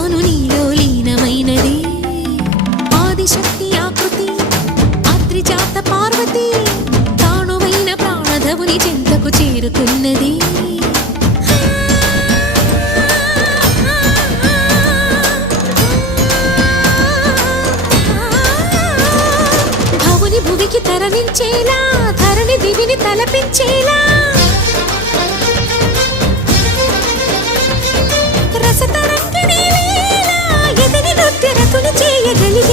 తాను నీలో లీనమైనది. ఆదిశక్తి ఆకృతి అద్రిజాత పార్వతి తానువైన ప్రాణధవుని చెంతకు చేరుతున్నది. భువికి తరలించేలా ధరణి దివిని తలపించేలా deli